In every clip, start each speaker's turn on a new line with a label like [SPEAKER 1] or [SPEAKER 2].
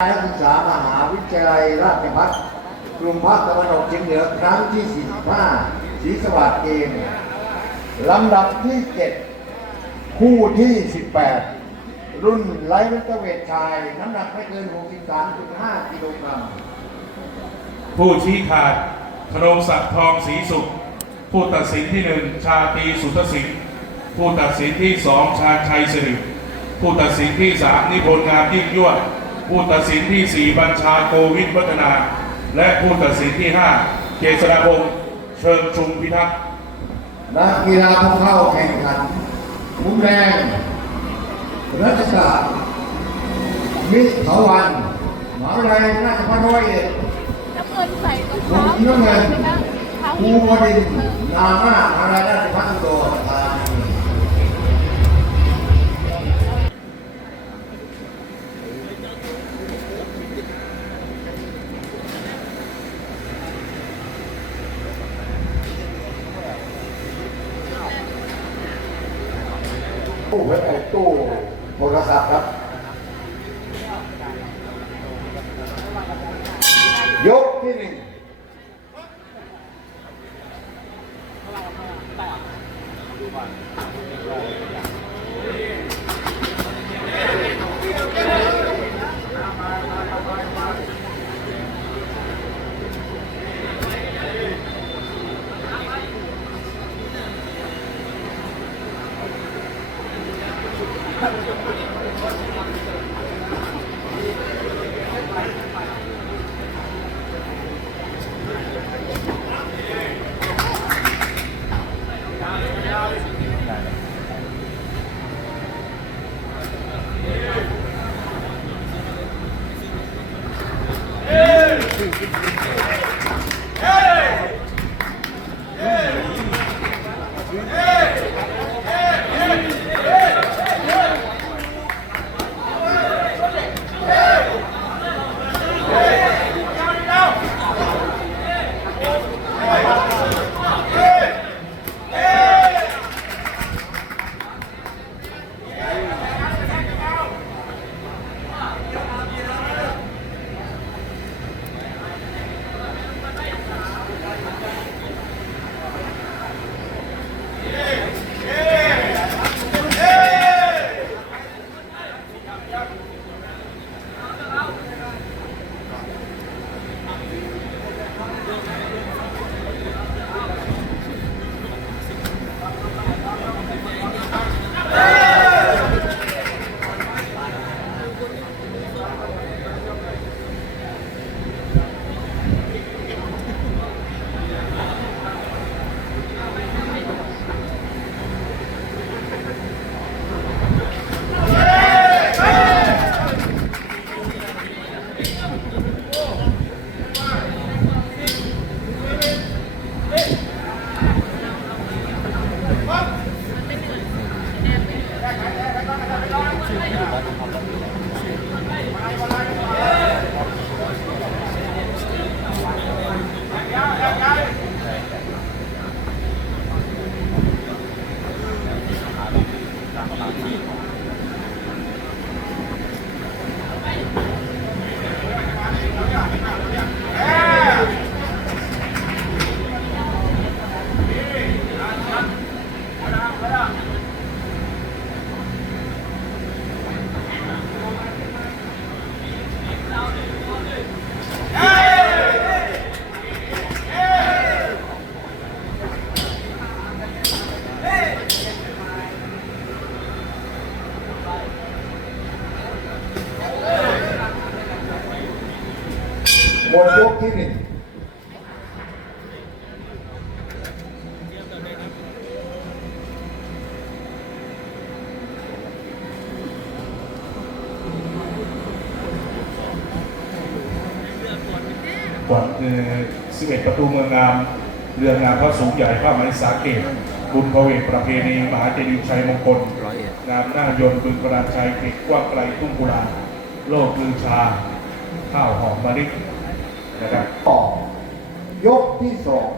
[SPEAKER 1] นักศึกษามหาวิทยาลัยราชภัฏกลุ่มภาคตะวันออกเฉียงเหนือครั้งที่ 45ศรีสวัสดิ์เกมลำดับที่ 7 คู่ที่ 18 รุ่นไลท์เวทเวทชาย น้ำหนักไม่เกิน 63.5 กิโลกรัม
[SPEAKER 2] ผู้ชี้ขาดธนงศักดิ์ทองศรีสุข ผู้ตัดสินที่หนึ่งชาตีสุทธสิงห์ผู้ตัดสินที่สองชาญชัยสิริผู้ตัดสินที่สามนิพนธ์งามยิ่งยวด ผู้ตัดสินที่สี่บัญชาโกวิทวัฒนา และผู้ตัดสินที่ห้าเกษราพงษ์เชิงชุมพิทักษ์
[SPEAKER 1] นักกีฬาผู้เข้าแข่งขันมุมแดงรัชกาลมิตรเถาวันมหาวิทยาลัยราชภัฏร้อยเอ็ด
[SPEAKER 3] น้ำเงินใส่รอง
[SPEAKER 1] ผ
[SPEAKER 3] เท้าม
[SPEAKER 1] น้ำเงิน
[SPEAKER 3] เท้า
[SPEAKER 1] ภูวดินทร์นามาอะไรราชพั ตู้ไว้ไอ้ Obrigado. ที่หนึ่งก่
[SPEAKER 2] อนคือ 11 ประตูเมืองงาม เรืองามพระสูงใหญ่ผ้าไหมสาเกตบุญพระเวทประเพณีมหาเจดีย์ชัยมงคลงามหน้ายนบึงกระดาชัยเขตกว้างไกลทุ่งกุลาโลกลือชา ข้าวหอมมะลิ นะครับ
[SPEAKER 1] ต่อยกที่สอง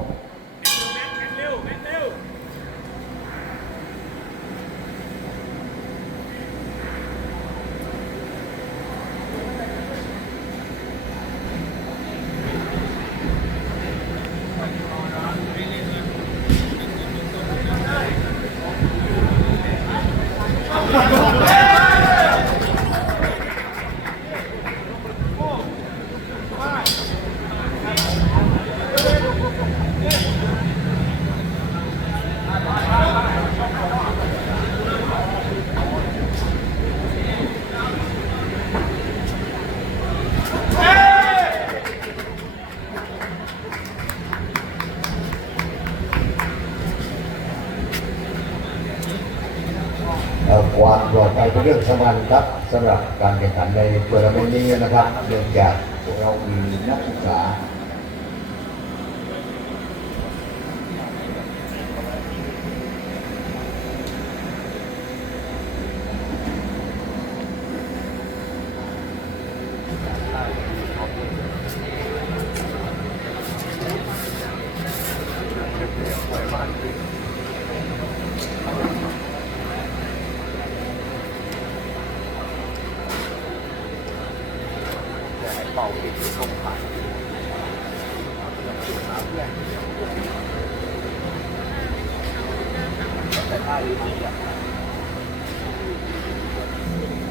[SPEAKER 1] เป็นเรื่องสำคัญครับสำหรับการแข่งขันในทัวร์นาเมนต์นี้นะครับเนื่องจากเรามีนักศึกษา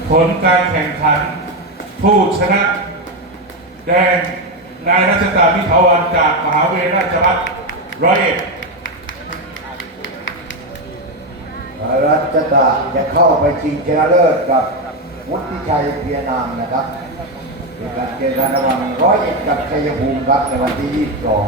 [SPEAKER 2] ผลการแข่งขัน ผู้ชนะ แดง นายรัชตาพิถาวันจากมหาวิทยาลัยราชภัฏร้อยเอ็ด
[SPEAKER 1] รัชตะจะเข้าไปชิงชนะเลิศกับวุฒิชัยเพียรนามนะครับ เการเจอกันระหว่างร้อยเอ็ดกับชัยภูมิครับในวันที่ยี่สิบสอง